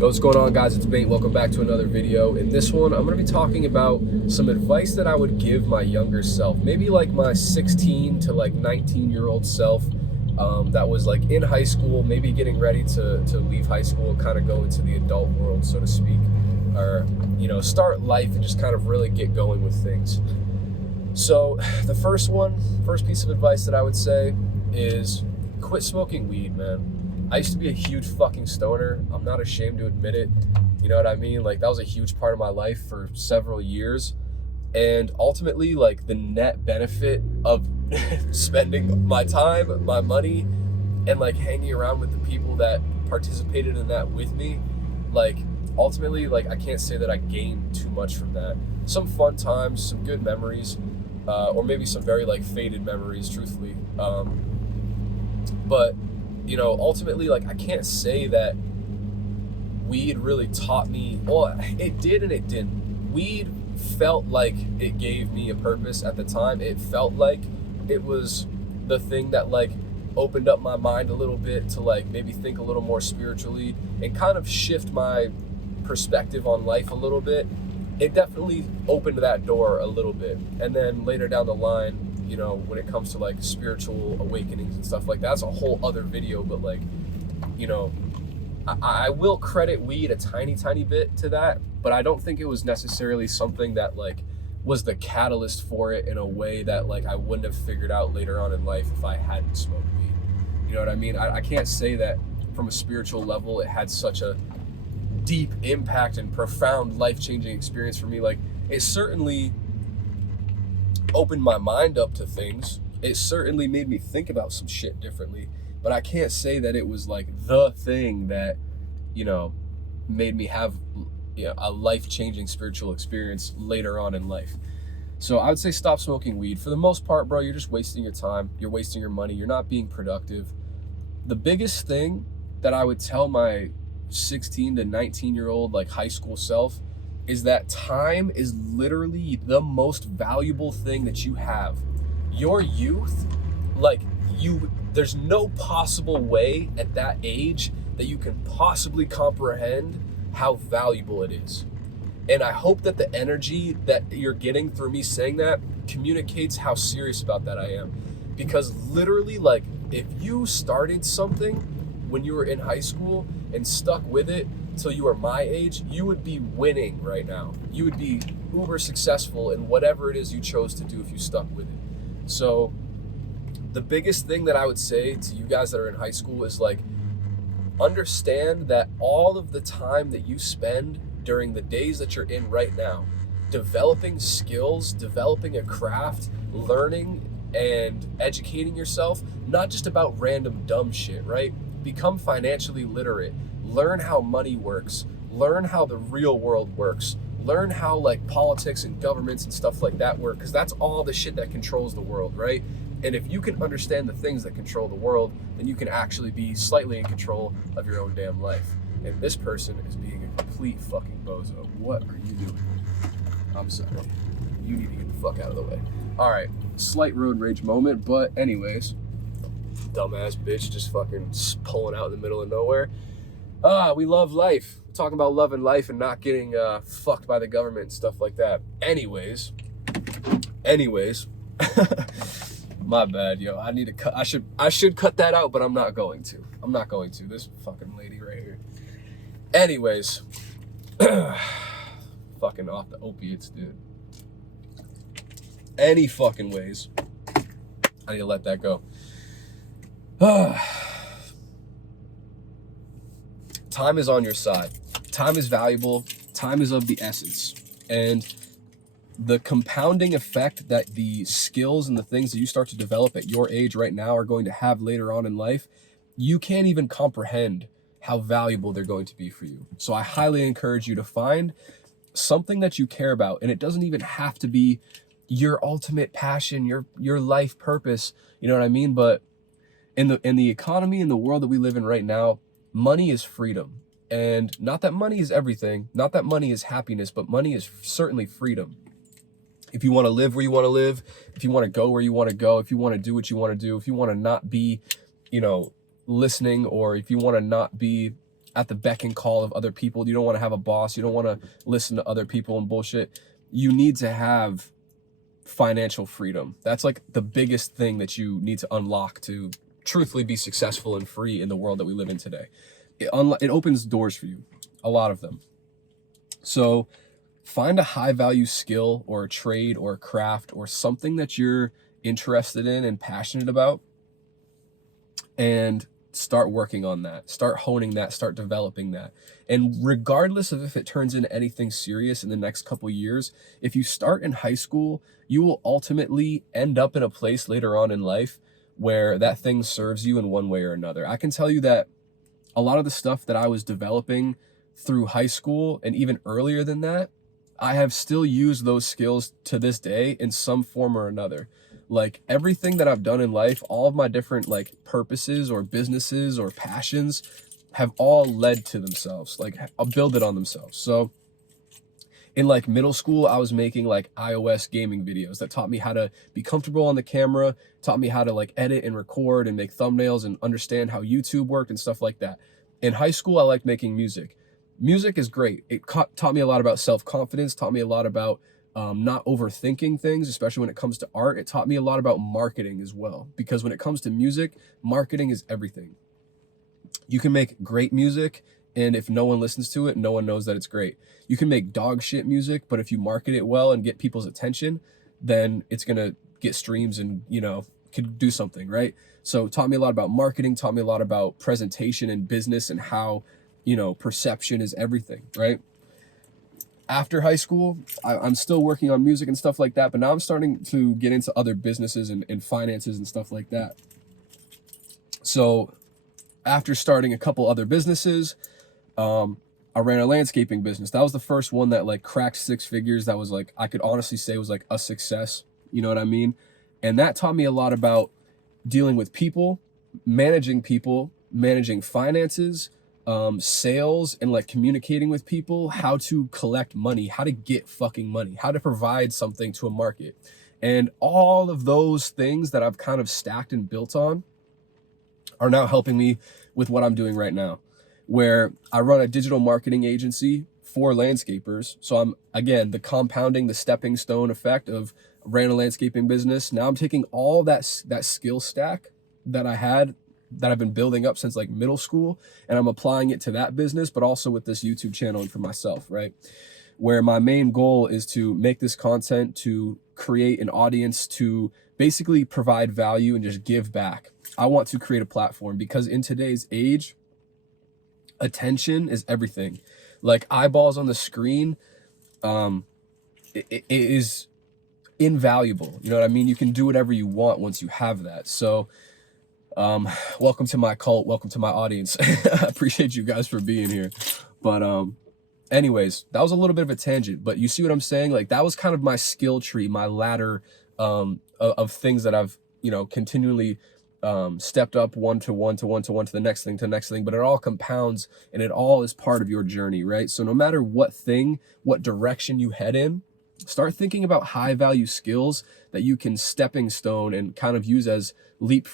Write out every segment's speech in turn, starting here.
What's going on, guys? It's Bengt. Welcome back to another video. In this one, I'm going to be talking about some advice that I would give my younger self, maybe like my 16 to like 19-year-old self that was like in high school, maybe getting ready to leave high school and kind of go into the adult world, so to speak, or, you know, start life and just kind of really get going with things. So the first piece of advice that I would say is quit smoking weed, man. I used to be a huge fucking stoner. I'm not ashamed to admit it. You know what I mean? Like, that was a huge part of my life for several years. And ultimately, like, the net benefit of spending my time, my money, and like hanging around with the people that participated in that with me, like, ultimately, like, I can't say that I gained too much from that. Some fun times, some good memories, or maybe some very like faded memories, truthfully. But you know, ultimately, like, I can't say that weed really taught me. Well, it did and it didn't. Weed felt like it gave me a purpose at the time. It felt like it was the thing that like opened up my mind a little bit to like maybe think a little more spiritually and kind of shift my perspective on life a little bit. It definitely opened that door a little bit. And then later down the line, you know, when it comes to like spiritual awakenings and stuff like that, that's a whole other video. But like, you know, I will credit weed a tiny bit to that, but I don't think it was necessarily something that like was the catalyst for it in a way that like I wouldn't have figured out later on in life if I hadn't smoked weed. You know what I mean? I can't say that from a spiritual level it had such a deep impact and profound life-changing experience for me. Like, it certainly opened my mind up to things. It certainly made me think about some shit differently, but I can't say that it was like the thing that, you know, made me have, you know, a life-changing spiritual experience later on in life. So I would say stop smoking weed. For the most part, bro, you're just wasting your time. You're wasting your money. You're not being productive. The biggest thing that I would tell my 16 to 19-year-old like high school self is that time is literally the most valuable thing that you have. Your youth, like, there's no possible way at that age that you can possibly comprehend how valuable it is. And I hope that the energy that you're getting through me saying that communicates how serious about that I am. Because literally, like, if you started something when you were in high school and stuck with it till you were my age, you would be winning right now. You would be uber successful in whatever it is you chose to do if you stuck with it. So the biggest thing that I would say to you guys that are in high school is like, understand that all of the time that you spend during the days that you're in right now, developing skills, developing a craft, learning and educating yourself, not just about random dumb shit, right? Become financially literate. Learn how money works. Learn how the real world works. Learn how like politics and governments and stuff like that work, because that's all the shit that controls the world, right? And if you can understand the things that control the world, then you can actually be slightly in control of your own damn life. And this person is being a complete fucking bozo. What are you doing? I'm sorry. You need to get the fuck out of the way. All right, slight road rage moment, but anyways, dumbass bitch just fucking pulling out in the middle of nowhere. We love life. We're talking about loving life and not getting fucked by the government and stuff like that. Anyways, my bad, yo. I need to cut. I should cut that out, but I'm not going to. This fucking lady right here. Anyways, fucking off the opiates, dude. Any fucking ways, I need to let that go. Time is on your side. Time is valuable. Time is of the essence. And the compounding effect that the skills and the things that you start to develop at your age right now are going to have later on in life, you can't even comprehend how valuable they're going to be for you. So I highly encourage you to find something that you care about. And it doesn't even have to be your ultimate passion, your life purpose. You know what I mean? But in the economy, in the world that we live in right now, money is freedom. And not that money is everything, not that money is happiness, but money is certainly freedom. If you want to live where you want to live, if you want to go where you want to go, if you want to do what you want to do, if you want to not be, you know, listening, or if you want to not be at the beck and call of other people. You don't want to have a boss. You don't want to listen to other people and bullshit. You need to have financial freedom. That's like the biggest thing that you need to unlock to truthfully be successful and free in the world that we live in today. It opens doors for you, a lot of them. So find a high value skill or a trade or a craft or something that you're interested in and passionate about, and start working on that, start honing that, start developing that. And regardless of if it turns into anything serious in the next couple years, if you start in high school, you will ultimately end up in a place later on in life where that thing serves you in one way or another. I can tell you that a lot of the stuff that I was developing through high school and even earlier than that, I have still used those skills to this day in some form or another. Like everything that I've done in life, all of my different like purposes or businesses or passions have all led to themselves, like build it on themselves. So in like middle school, I was making like iOS gaming videos that taught me how to be comfortable on the camera, taught me how to like edit and record and make thumbnails and understand how YouTube worked and stuff like that. In high school, I liked making music. Music is great. It taught me a lot about self-confidence, taught me a lot about not overthinking things, especially when it comes to art. It taught me a lot about marketing as well, because when it comes to music, marketing is everything. You can make great music, and if no one listens to it, no one knows that it's great. You can make dog shit music, but if you market it well and get people's attention, then it's gonna get streams and, you know, could do something, right? So it taught me a lot about marketing, taught me a lot about presentation and business and how, you know, perception is everything, right? After high school, I'm still working on music and stuff like that, but now I'm starting to get into other businesses and finances and stuff like that. So after starting a couple other businesses, I ran a landscaping business. That was the first one that like cracked 6 figures. That was like, I could honestly say was like a success. You know what I mean? And that taught me a lot about dealing with people, managing finances, sales, and like communicating with people, how to collect money, how to get fucking money, how to provide something to a market. And all of those things that I've kind of stacked and built on are now helping me with what I'm doing right now, where I run a digital marketing agency for landscapers. So I'm, again, the stepping stone effect of ran a landscaping business. Now I'm taking all that skill stack that I had, that I've been building up since like middle school, and I'm applying it to that business, but also with this YouTube channel and for myself, right? Where my main goal is to make this content, to create an audience, to basically provide value and just give back. I want to create a platform because in today's age, attention is everything. Like eyeballs on the screen, it is invaluable. You know what I mean? You can do whatever you want once you have that. So welcome to my cult, welcome to my audience. I appreciate you guys for being here. But anyways, that was a little bit of a tangent, but you see what I'm saying? Like that was kind of my skill tree, my ladder of things that I've, you know, continually stepped up one to the next thing, but it all compounds and it all is part of your journey, right? So no matter what direction you head in, start thinking about high value skills that you can stepping stone and kind of use as leap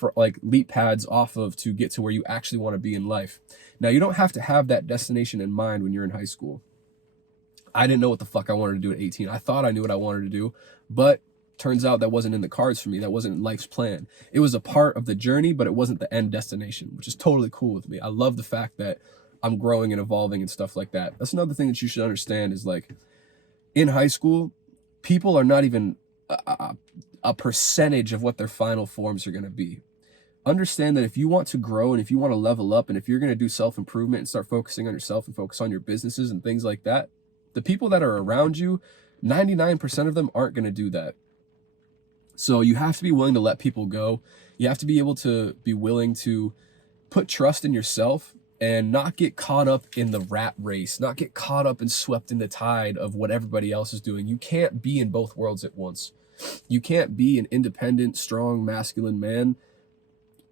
pads off of to get to where you actually want to be in life. Now, you don't have to have that destination in mind when you're in high school. I didn't know what the fuck I wanted to do at 18. I thought I knew what I wanted to do, but turns out that wasn't in the cards for me. That wasn't life's plan. It was a part of the journey, but it wasn't the end destination, which is totally cool with me. I love the fact that I'm growing and evolving and stuff like that. That's another thing that you should understand is like in high school, people are not even a percentage of what their final forms are going to be. Understand that if you want to grow and if you want to level up and if you're going to do self-improvement and start focusing on yourself and focus on your businesses and things like that, the people that are around you, 99% of them aren't going to do that. So you have to be willing to let people go. You have to be able to be willing to put trust in yourself and not get caught up in the rat race, not get caught up and swept in the tide of what everybody else is doing. You can't be in both worlds at once. You can't be an independent, strong, masculine man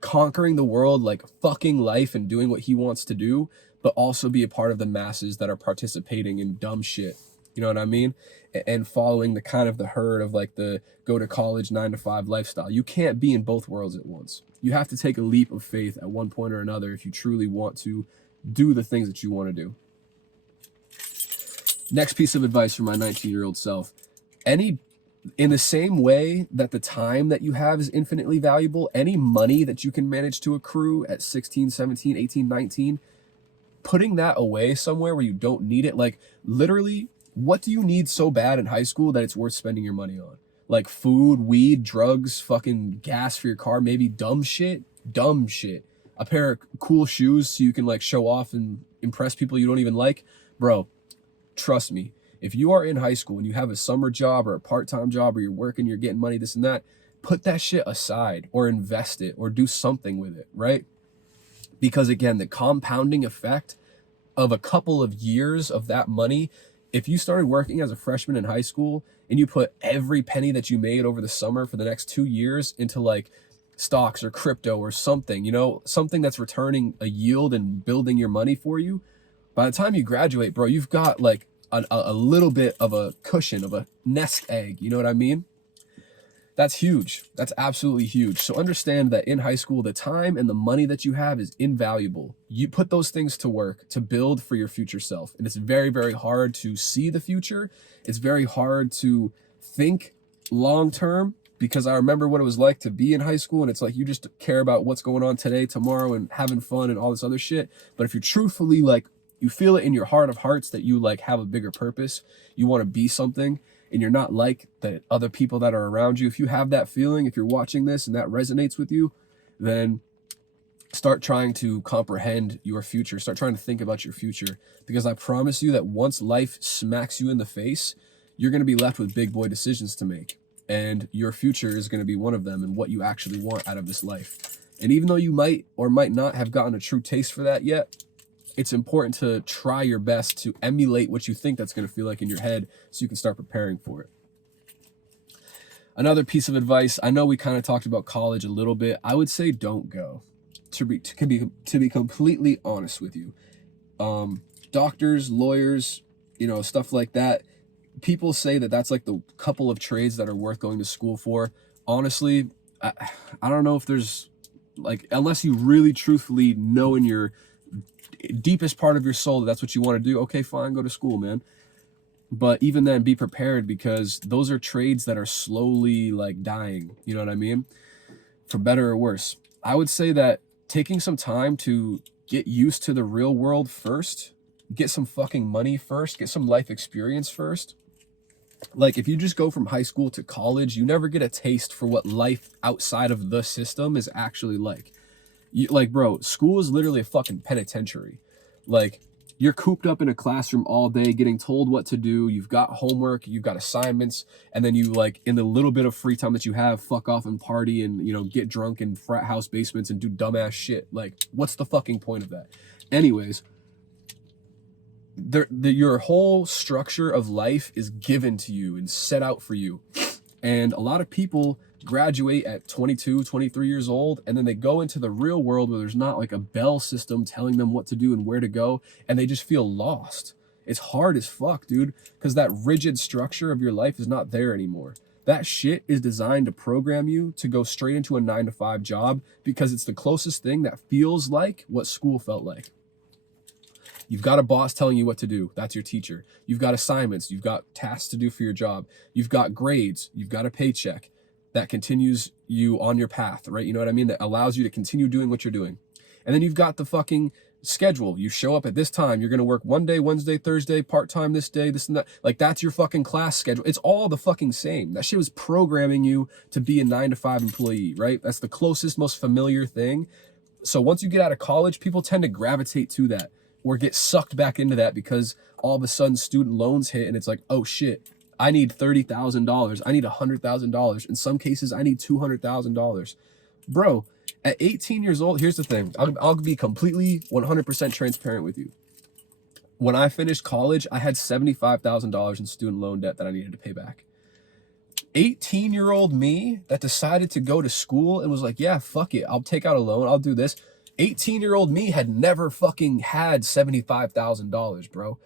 conquering the world, like fucking life and doing what he wants to do, but also be a part of the masses that are participating in dumb shit. You know what I mean? And following the kind of the herd of like the go to college 9-to-5 lifestyle. You can't be in both worlds at once. You have to take a leap of faith at one point or another if you truly want to do the things that you want to do. Next piece of advice for my 19-year-old self. In the same way that the time that you have is infinitely valuable, any money that you can manage to accrue at 16, 17, 18, 19, putting that away somewhere where you don't need it. Like, literally, what do you need so bad in high school that it's worth spending your money on? Like food, weed, drugs, fucking gas for your car, maybe dumb shit. A pair of cool shoes so you can like show off and impress people you don't even like. Bro, trust me, if you are in high school and you have a summer job or a part-time job or you're working, you're getting money, this and that, put that shit aside or invest it or do something with it, right? Because again, the compounding effect of a couple of years of that money, if you started working as a freshman in high school and you put every penny that you made over the summer for the next 2 years into like stocks or crypto or something, you know, something that's returning a yield and building your money for you, by the time you graduate, bro, you've got like a little bit of a cushion, of a nest egg, you know what I mean? That's huge. That's absolutely huge. So understand that in high school, the time and the money that you have is invaluable. You put those things to work to build for your future self. And it's very, very hard to see the future. It's very hard to think long term, because I remember what it was like to be in high school, and it's like you just care about what's going on today, tomorrow, and having fun and all this other shit. But if you're truthfully like, you feel it in your heart of hearts that you like have a bigger purpose, you want to be something, and you're not like the other people that are around you, if you have that feeling, if you're watching this and that resonates with you, then start trying to comprehend your future. Start trying to think about your future, because I promise you that once life smacks you in the face, you're going to be left with big boy decisions to make. And your future is going to be one of them, and what you actually want out of this life. And even though you might or might not have gotten a true taste for that yet, it's important to try your best to emulate what you think that's going to feel like in your head, so you can start preparing for it. Another piece of advice, I know we kind of talked about college a little bit. I would say don't go. To be completely honest with you, doctors, lawyers, you know, stuff like that. People say that that's like the couple of trades that are worth going to school for. Honestly, I don't know if there's like, unless you really truthfully know in your deepest part of your soul that that's what you want to do, okay, fine, go to school, man. But even then, be prepared, because those are trades that are slowly like dying, you know what I mean, for better or worse. I would say that taking some time to get used to the real world first, get some fucking money first, get some life experience first. Like, if you just go from high school to college, you never get a taste for what life outside of the system is actually like. Like, bro, school is literally a fucking penitentiary. Like, you're cooped up in a classroom all day getting told what to do. You've got homework, you've got assignments, and then you, like, in the little bit of free time that you have, fuck off and party and, you know, get drunk in frat house basements and do dumbass shit. Like, what's the fucking point of that? Anyways, your whole structure of life is given to you and set out for you. And a lot of people graduate at 22, 23 years old, and then they go into the real world where there's not like a bell system telling them what to do and where to go, and they just feel lost. It's hard as fuck, dude, because that rigid structure of your life is not there anymore. That shit is designed to program you to go straight into a 9-to-5 job, because it's the closest thing that feels like what school felt like. You've got a boss telling you what to do. That's your teacher. You've got assignments. You've got tasks to do for your job. You've got grades. You've got a paycheck that continues you on your path, right? You know what I mean? That allows you to continue doing what you're doing. And then you've got the fucking schedule. You show up at this time. You're going to work one day, Wednesday, Thursday, part-time this day, this and that. Like, that's your fucking class schedule. It's all the fucking same. That shit was programming you to be a 9-to-5 employee, right? That's the closest, most familiar thing. So once you get out of college, people tend to gravitate to that, or get sucked back into that, because all of a sudden student loans hit and it's like, oh shit, I need $30,000. I need $100,000. In some cases, I need $200,000. Bro, at 18 years old, here's the thing. I'll be completely 100% transparent with you. When I finished college, I had $75,000 in student loan debt that I needed to pay back. 18-year-old me that decided to go to school and was like, yeah, fuck it, I'll take out a loan, I'll do this. 18-year-old me had never fucking had $75,000, bro.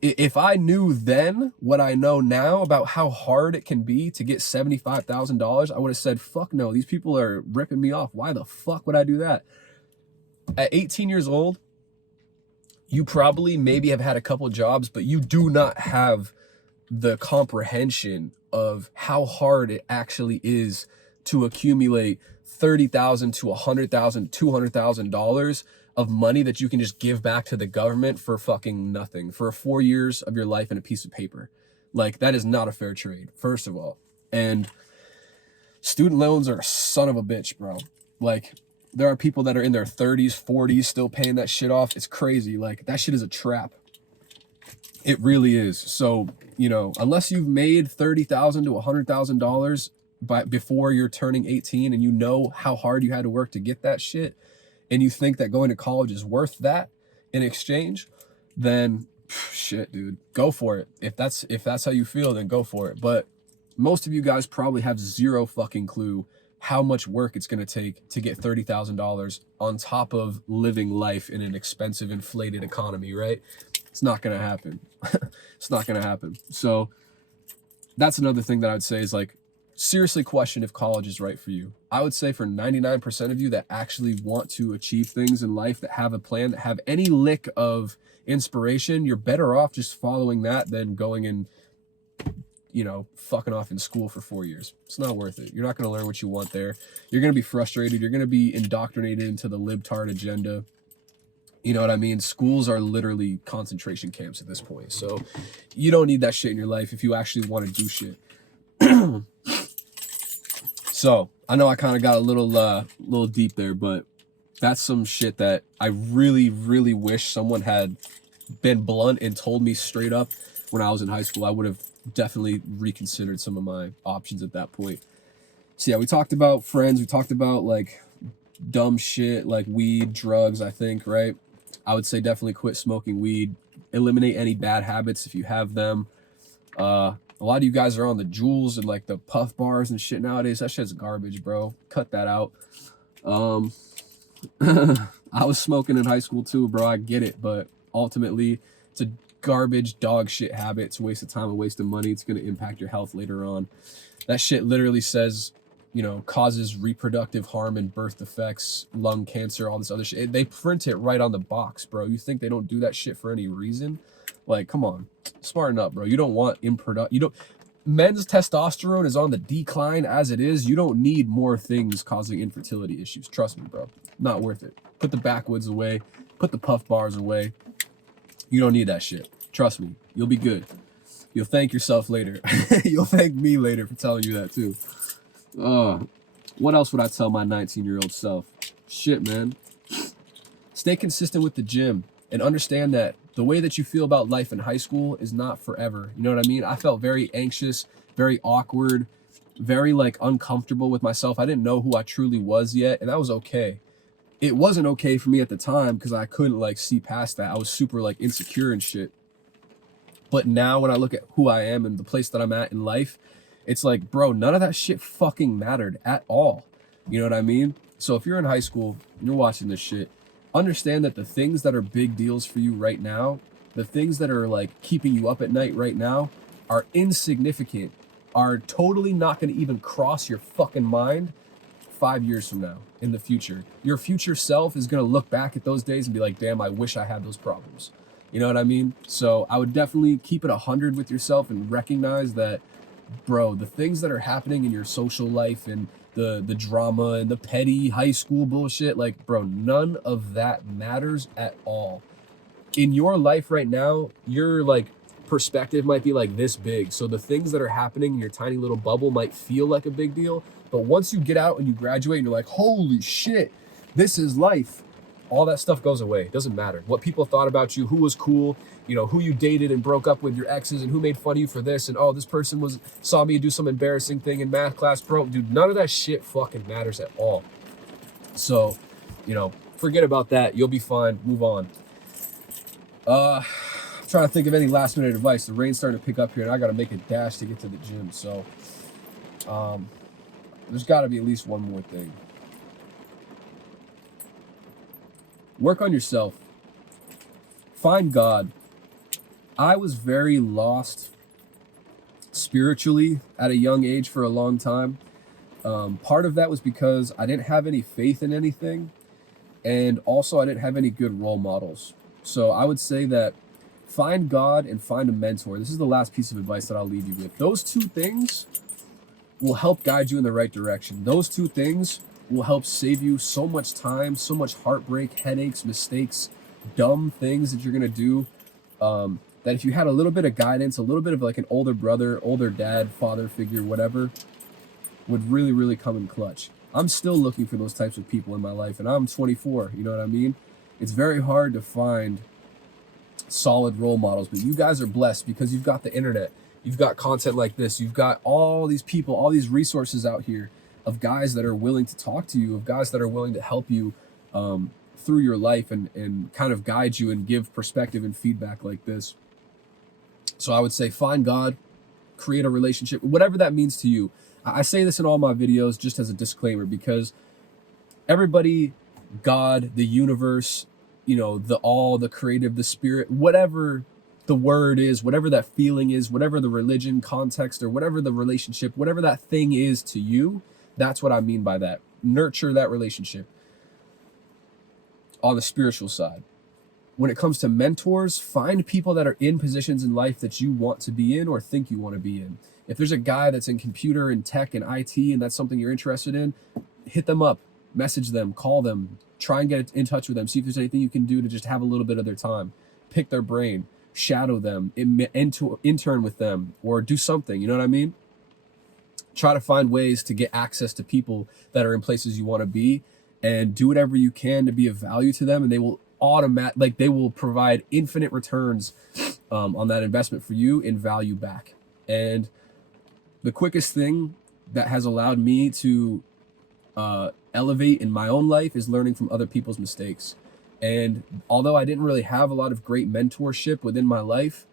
If I knew then what I know now about how hard it can be to get $75,000, I would have said, fuck no, these people are ripping me off. Why the fuck would I do that? At 18 years old, You probably maybe have had a couple jobs, but you do not have the comprehension of how hard it actually is to accumulate $30,000 to $100,000, $200,000 of money that you can just give back to the government for fucking nothing, for 4 years of your life and a piece of paper. Like, that is not a fair trade, first of all. And student loans are a son of a bitch, bro. Like, there are people that are in their 30s, 40s still paying that shit off. It's crazy. Like, that shit is a trap. It really is. So, you know, unless you've made $30,000 to $100,000 before you're turning 18 and you know how hard you had to work to get that shit, and you think that going to college is worth that in exchange, then shit, dude, go for it. If that's how you feel, then go for it. But most of you guys probably have zero fucking clue how much work it's going to take to get $30,000 on top of living life in an expensive, inflated economy, right? It's not going to happen. It's not going to happen. So that's another thing that I would say is, like, seriously question if college is right for you. I would say for 99% of you that actually want to achieve things in life, that have a plan, that have any lick of inspiration, you're better off just following that than going and, you know, fucking off in school for 4 years. It's not worth it. You're not going to learn what you want there. You're going to be frustrated. You're going to be indoctrinated into the libtard agenda. You know what I mean? Schools are literally concentration camps at this point. So you don't need that shit in your life if you actually want to do shit. So I know I kind of got a little deep there, but that's some shit that I really, really wish someone had been blunt and told me straight up when I was in high school. I would have definitely reconsidered some of my options at that point. So yeah, we talked about friends. We talked about, like, dumb shit like weed, drugs, I think, right? I would say definitely quit smoking weed. Eliminate any bad habits if you have them. A lot of you guys are on the Juuls and, like, the puff bars and shit nowadays. That shit's garbage, bro. Cut that out. I was smoking in high school too, bro. I get it, but ultimately it's a garbage dog shit habit. It's a waste of time, a waste of money. It's going to impact your health later on. That shit literally says, you know, causes reproductive harm and birth defects, lung cancer, all this other shit. They print it right on the box, bro. You think they don't do that shit for any reason? Like, come on, smarten up, bro. You don't want men's testosterone is on the decline as it is. You don't need more things causing infertility issues. Trust me, bro. Not worth it. Put the backwoods away. Put the puff bars away. You don't need that shit. Trust me. You'll be good. You'll thank yourself later. You'll thank me later for telling you that too. What else would I tell my 19-year-old self? Shit, man. Stay consistent with the gym and understand that the way that you feel about life in high school is not forever. You know what I mean? I felt very anxious, very awkward, very, like, uncomfortable with myself. I didn't know who I truly was yet, and that was okay. It wasn't okay for me at the time because I couldn't, like, see past that. I was super, like, insecure and shit. But now when I look at who I am and the place that I'm at in life, it's like, bro, none of that shit fucking mattered at all. You know what I mean? So if you're in high school and you're watching this shit, understand that the things that are big deals for you right now, the things that are, like, keeping you up at night right now, are insignificant, are totally not going to even cross your fucking mind 5 years from now in the future. Your future self is going to look back at those days and be like, damn, I wish I had those problems. You know what I mean? So I would definitely keep it 100 with yourself and recognize that, bro, the things that are happening in your social life and the drama and the petty high school bullshit, like, bro, none of that matters at all. In your life right now, your, like, perspective might be like this big. So the things that are happening in your tiny little bubble might feel like a big deal. But once you get out and you graduate and you're like, holy shit, this is life, all that stuff goes away. It doesn't matter. What people thought about you, who was cool, you know, who you dated and broke up with, your exes, and who made fun of you for this, and, oh, this person saw me do some embarrassing thing in math class, bro. Dude, none of that shit fucking matters at all. So, you know, forget about that. You'll be fine. Move on. I'm trying to think of any last minute advice. The rain's starting to pick up here, and I got to make a dash to get to the gym. So, there's got to be at least one more thing. Work on yourself. Find God. I was very lost spiritually at a young age for a long time. Part of that was because I didn't have any faith in anything. And also I didn't have any good role models. So I would say that find God and find a mentor. This is the last piece of advice that I'll leave you with. Those two things will help guide you in the right direction. Those two things will help save you so much time, so much heartbreak, headaches, mistakes, dumb things that you're gonna do. That if you had a little bit of guidance, a little bit of like an older brother, older dad, father figure, whatever, would really, really come in clutch. I'm still looking for those types of people in my life, and I'm 24. You know what I mean? It's very hard to find solid role models, but you guys are blessed because you've got the internet. You've got content like this. You've got all these people, all these resources out here of guys that are willing to talk to you, of guys that are willing to help you through your life and kind of guide you and give perspective and feedback like this. So I would say find God, create a relationship, whatever that means to you. I say this in all my videos just as a disclaimer because everybody, God, the universe, you know, the all, the creative, the spirit, whatever the word is, whatever that feeling is, whatever the religion context or whatever the relationship, whatever that thing is to you, that's what I mean by that. Nurture that relationship on the spiritual side. When it comes to mentors, find people that are in positions in life that you want to be in or think you want to be in. If there's a guy that's in computer and tech and IT and that's something you're interested in, hit them up, message them, call them, try and get in touch with them, see if there's anything you can do to just have a little bit of their time. Pick their brain, shadow them, intern with them, or do something, you know what I mean? Try to find ways to get access to people that are in places you want to be and do whatever you can to be of value to them, and they will they will provide infinite returns on that investment for you in value back. And the quickest thing that has allowed me to elevate in my own life is learning from other people's mistakes. And although I didn't really have a lot of great mentorship within my life,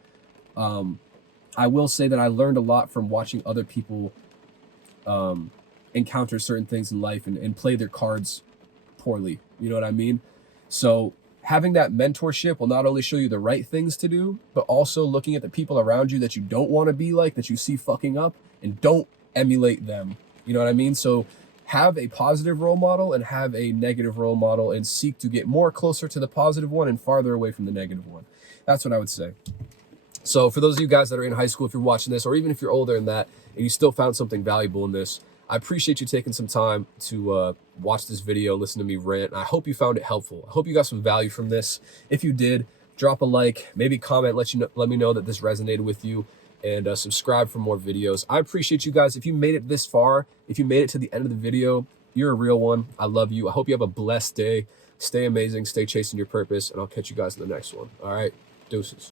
I will say that I learned a lot from watching other people encounter certain things in life and play their cards poorly. You know what I mean? So having that mentorship will not only show you the right things to do, but also looking at the people around you that you don't want to be like, that you see fucking up, and don't emulate them. You know what I mean? So have a positive role model and have a negative role model and seek to get more closer to the positive one and farther away from the negative one. That's what I would say. So for those of you guys that are in high school, if you're watching this, or even if you're older than that and you still found something valuable in this, I appreciate you taking some time to watch this video, listen to me rant. I hope you found it helpful. I hope you got some value from this. If you did, drop a like, maybe comment, let me know that this resonated with you, and subscribe for more videos. I appreciate you guys. If you made it this far, if you made it to the end of the video, you're a real one. I love you. I hope you have a blessed day. Stay amazing, stay chasing your purpose, and I'll catch you guys in the next one. All right, deuces.